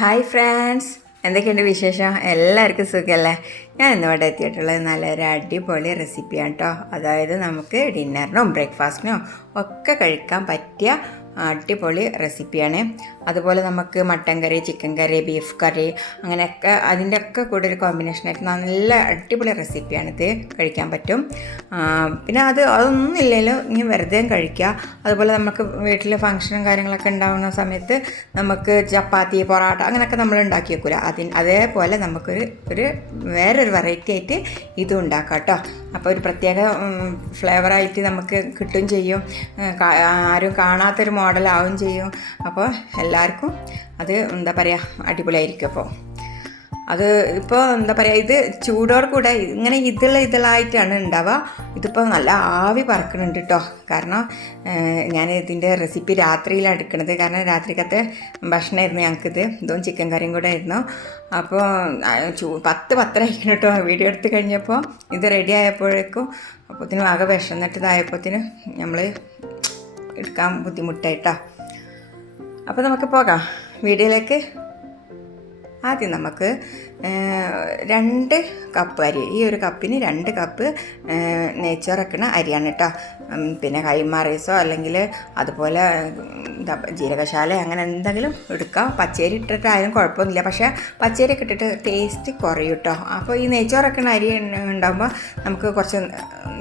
Hi friends, എന്തൊക്കെയുണ്ട് വിശേഷം? എല്ലാവർക്കും സുഖമല്ലേ? ഞാൻ ഇന്നിവിടെ എത്തിയിട്ടുള്ളത് നല്ലൊരു അടിപൊളി റെസിപ്പിയാണ് കേട്ടോ. അതായത് നമുക്ക് ഡിന്നറിനും ബ്രേക്ക്ഫാസ്റ്റിനും ഒക്കെ കഴിക്കാൻ പറ്റിയ അടിപൊളി റെസിപ്പിയാണ്. അതുപോലെ നമുക്ക് മട്ടൻ കറി, ചിക്കൻ കറി, ബീഫ് കറി അങ്ങനെയൊക്കെ അതിൻ്റെയൊക്കെ കൂടെ ഒരു കോമ്പിനേഷനായിട്ട് നല്ല അടിപൊളി റെസിപ്പിയാണിത്. കഴിക്കാൻ പറ്റും. പിന്നെ അതൊന്നും ഇല്ലല്ലോ, ഇനി വെറുതെ കഴിക്കുക. അതുപോലെ നമുക്ക് വീട്ടിൽ ഫംഗ്ഷനും കാര്യങ്ങളൊക്കെ ഉണ്ടാകുന്ന സമയത്ത് നമുക്ക് ചപ്പാത്തി, പൊറോട്ട അങ്ങനെയൊക്കെ നമ്മൾ ഉണ്ടാക്കി വെക്കില്ല. അതേപോലെ നമുക്കൊരു വേറൊരു വെറൈറ്റി ആയിട്ട് ഇതും ഉണ്ടാക്കാം കേട്ടോ. അപ്പോൾ ഒരു പ്രത്യേക ഫ്ലേവറായിട്ട് നമുക്ക് കിട്ടുകയും ചെയ്യും. ആരും കാണാത്തൊരു മോഡലാവുകയും ചെയ്യും. അപ്പോൾ എല്ലാവർക്കും അത് എന്താ പറയുക, അടിപൊളിയായിരിക്കും. അപ്പോൾ അത് ഇപ്പോൾ എന്താ പറയുക, ഇത് ചൂടോട് കൂടെ ഇങ്ങനെ ഇതളായിട്ടാണ് ഉണ്ടാവുക. ഇതിപ്പോൾ നല്ല ആവി പറക്കുന്നുണ്ട് കേട്ടോ. കാരണം ഞാൻ ഇതിൻ്റെ റെസിപ്പി രാത്രിയിലാണ് എടുക്കുന്നത്. കാരണം രാത്രിക്കത്തെ ഭക്ഷണമായിരുന്നു ഞങ്ങൾക്കിത്. ഇതും ചിക്കൻ കറിയും കൂടെ ആയിരുന്നു. അപ്പോൾ 10 ആയിരിക്കണം കേട്ടോ വീഡിയോ എടുത്ത് കഴിഞ്ഞപ്പോൾ. ഇത് റെഡി ആയപ്പോഴേക്കും അപ്പോഴത്തേനും ആകെ വിഷന്നിട്ടതായപ്പോഴത്തേനും നമ്മൾ എടുക്കാൻ ബുദ്ധിമുട്ടായിട്ടോ. അപ്പോൾ നമുക്ക് പോകാം വീഡിയോയിലേക്ക്. ആദ്യം നമുക്ക് 2 കപ്പ് അരി, ഈ ഒരു കപ്പിന് 2 കപ്പ് നെയ്ച്ചോറക്കണ അരിയാണ് കേട്ടോ. പിന്നെ കൈമ റൈസോ അല്ലെങ്കിൽ അതുപോലെ ജീരകശാല അങ്ങനെ എന്തെങ്കിലും എടുക്കാം. പച്ചരി ഇട്ടിട്ടായാലും കുഴപ്പമൊന്നുമില്ല, പക്ഷേ പച്ചരിയൊക്കെ ഇട്ടിട്ട് ടേസ്റ്റ് കുറയും കേട്ടോ. അപ്പോൾ ഈ നെയ്ച്ചോറക്കണ അരി ഉണ്ടാകുമ്പോൾ നമുക്ക് കുറച്ച്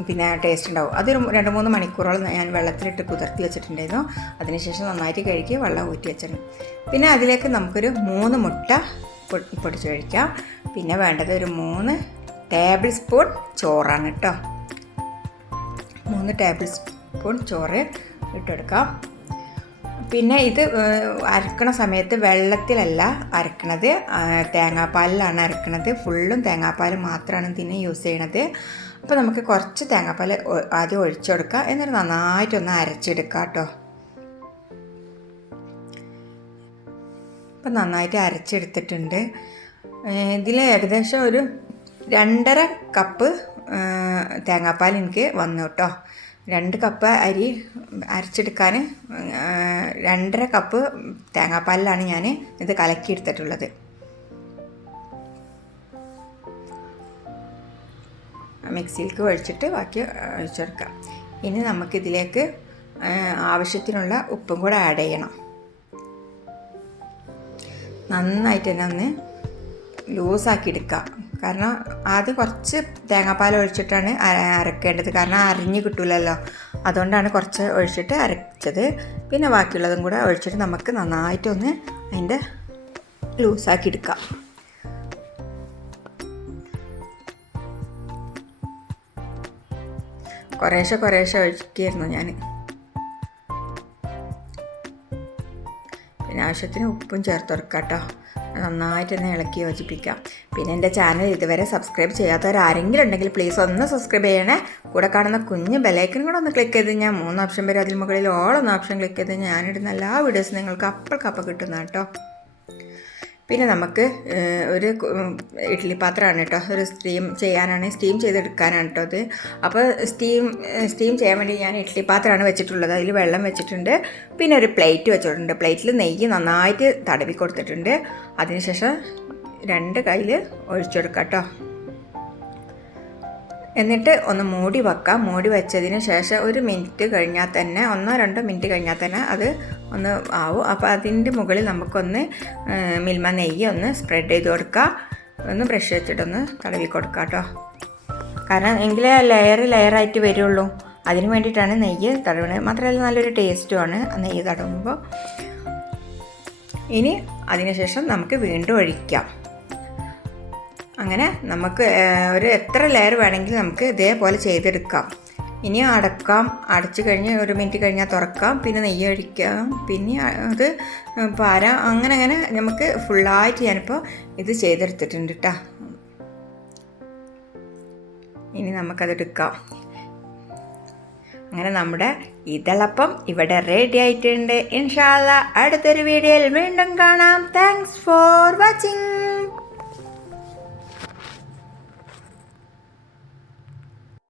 പിന്നെ ടേസ്റ്റ് ഉണ്ടാവും. അതൊരു 2-3 മണിക്കൂറോളം ഞാൻ വെള്ളത്തിലിട്ട് കുതിർത്തി വെച്ചിട്ടുണ്ടായിരുന്നു. അതിനുശേഷം നന്നായിട്ട് കഴുകി വെള്ളം ഊറ്റി വെച്ചിട്ടുണ്ട്. പിന്നെ അതിലേക്ക് നമുക്കൊരു 3 മുട്ട പൊടിച്ച് കഴിക്കാം. പിന്നെ വേണ്ടത് ഒരു 3 ടേബിൾ സ്പൂൺ ചോറാണ് കേട്ടോ. 3 ടേബിൾ സ്പൂൺ ചോറ് ഇട്ടെടുക്കാം. പിന്നെ ഇത് അരക്കണ സമയത്ത് വെള്ളത്തിലല്ല അരക്കണത്, തേങ്ങാപ്പാലിലാണ് അരക്കണത്. ഫുള്ളും തേങ്ങാപ്പാൽ മാത്രമാണ് ഇതിന് യൂസ് ചെയ്യണത്. അപ്പോൾ നമുക്ക് കുറച്ച് തേങ്ങാപ്പാൽ ആദ്യം ഒഴിച്ചു കൊടുക്കുക, എന്നിട്ട് നന്നായിട്ടൊന്ന് അരച്ചെടുക്കാം കേട്ടോ. ഇപ്പം നന്നായിട്ട് അരച്ചെടുത്തിട്ടുണ്ട്. ഇതിൽ ഏകദേശം ഒരു 2.5 കപ്പ് തേങ്ങാപ്പാൽ എനിക്ക് വന്നു കേട്ടോ. 2 കപ്പ് അരി അരച്ചെടുക്കാൻ 2.5 കപ്പ് തേങ്ങാപ്പാലിലാണ് ഞാൻ ഇത് കലക്കിയെടുത്തിട്ടുള്ളത്. മിക്സിയിലേക്ക് ഒഴിച്ചിട്ട് ബാക്കി ഒഴിച്ചെടുക്കാം. ഇനി നമുക്കിതിലേക്ക് ആവശ്യത്തിനുള്ള ഉപ്പും കൂടെ ആഡ് ചെയ്യണം. നന്നായിട്ട് തന്നെ ഒന്ന് ലൂസാക്കി എടുക്കുക. കാരണം ആദ്യം കുറച്ച് തേങ്ങാപ്പാൽ ഒഴിച്ചിട്ടാണ് അരക്കേണ്ടത്. കാരണം അരിഞ്ഞ് കിട്ടില്ലല്ലോ, അതുകൊണ്ടാണ് കുറച്ച് ഒഴിച്ചിട്ട് അരച്ചത്. പിന്നെ ബാക്കിയുള്ളതും കൂടെ ഒഴിച്ചിട്ട് നമുക്ക് നന്നായിട്ടൊന്ന് അതിൻ്റെ ലൂസാക്കി എടുക്കാം. കുറേശ്ശെ ഒഴിക്കായിരുന്നു ഞാൻ. പിന്നെ ആവശ്യത്തിന് ഉപ്പും ചേർത്ത് കൊടുക്കാം കേട്ടോ. നന്നായിട്ട് തന്നെ ഇളക്കി യോജിപ്പിക്കാം. പിന്നെ എൻ്റെ ചാനൽ ഇതുവരെ സബ്സ്ക്രൈബ് ചെയ്യാത്തവരാരെങ്കിലും ഉണ്ടെങ്കിൽ പ്ലീസ് ഒന്ന് സബ്സ്ക്രൈബ് ചെയ്യണേ. കൂടെ കാണുന്ന കുഞ്ഞ് ബെലൈക്കനും കൂടെ ഒന്ന് ക്ലിക്ക് ചെയ്ത് ഞാൻ 3 ഓപ്ഷൻ വരും. അതിൽ മുകളിൽ ഓൾ എന്ന ഓപ്ഷൻ ക്ലിക്ക് ചെയ്ത് ഞാനിടുന്ന എല്ലാ വീഡിയോസും നിങ്ങൾക്ക് അപ്പോഴക്കപ്പം കിട്ടുന്ന കേട്ടോ. പിന്നെ നമുക്ക് ഒരു ഇഡ്ഡലി പാത്രമാണ് കേട്ടോ. ഒരു സ്റ്റീം ചെയ്തെടുക്കാനാണ് കേട്ടോ അത്. അപ്പോൾ സ്റ്റീം ചെയ്യാൻ വേണ്ടി ഞാൻ ഇഡ്ഡലി പാത്രമാണ് വെച്ചിട്ടുള്ളത്. അതിൽ വെള്ളം വെച്ചിട്ടുണ്ട്. പിന്നെ ഒരു പ്ലേറ്റ് വെച്ചിട്ടുണ്ട്. പ്ലേറ്റിൽ നെയ്യ് നന്നായിട്ട് തടവി കൊടുത്തിട്ടുണ്ട്. അതിനുശേഷം 2 കയ്യിൽ ഒഴിച്ചെടുക്കാം കേട്ടോ. എന്നിട്ട് ഒന്ന് മൂടി വെക്കാം. മൂടി വെച്ചതിന് ശേഷം 1 മിനിറ്റ് കഴിഞ്ഞാൽ തന്നെ, 1-2 മിനിറ്റ് കഴിഞ്ഞാൽ തന്നെ അത് ഒന്ന് ആവും. അപ്പോൾ അതിൻ്റെ മുകളിൽ നമുക്കൊന്ന് മിൽമ നെയ്യ് ഒന്ന് സ്പ്രെഡ് ചെയ്ത് കൊടുക്കുക. ഒന്ന് ബ്രഷ് വെച്ചിട്ടൊന്ന് തടവി കൊടുക്കുക കേട്ടോ. കാരണം എങ്കിലേ ലെയറായിട്ട് വരുള്ളൂ. അതിന് വേണ്ടിയിട്ടാണ് നെയ്യ് തടവുന്നത്. മാത്രമല്ല നല്ലൊരു ടേസ്റ്റുമാണ് നെയ്യ് തടവുമ്പോൾ. ഇനി അതിനുശേഷം നമുക്ക് വീണ്ടും ഒഴിക്കാം. അങ്ങനെ നമുക്ക് എത്ര ലെയർ വേണമെങ്കിലും നമുക്ക് ഇതേപോലെ ചെയ്തെടുക്കാം. ഇനി അടച്ചു കഴിഞ്ഞ് 1 മിനിറ്റ് കഴിഞ്ഞാൽ തുറക്കാം. പിന്നെ നെയ്യ് ഒഴിക്കാം. പിന്നെ അത് പാരാം. അങ്ങനെ നമുക്ക് ഫുള്ളായിട്ട് ഞാനിപ്പോൾ ഇത് ചെയ്തെടുത്തിട്ടുണ്ട് കേട്ടോ. ഇനി നമുക്കതെടുക്കാം. അങ്ങനെ നമ്മുടെ ഇതളപ്പം ഇവിടെ റെഡി ആയിട്ടുണ്ട്. ഇൻഷാ അല്ലാഹ് അടുത്തൊരു വീഡിയോയിൽ വീണ്ടും കാണാം. Thanks for watching.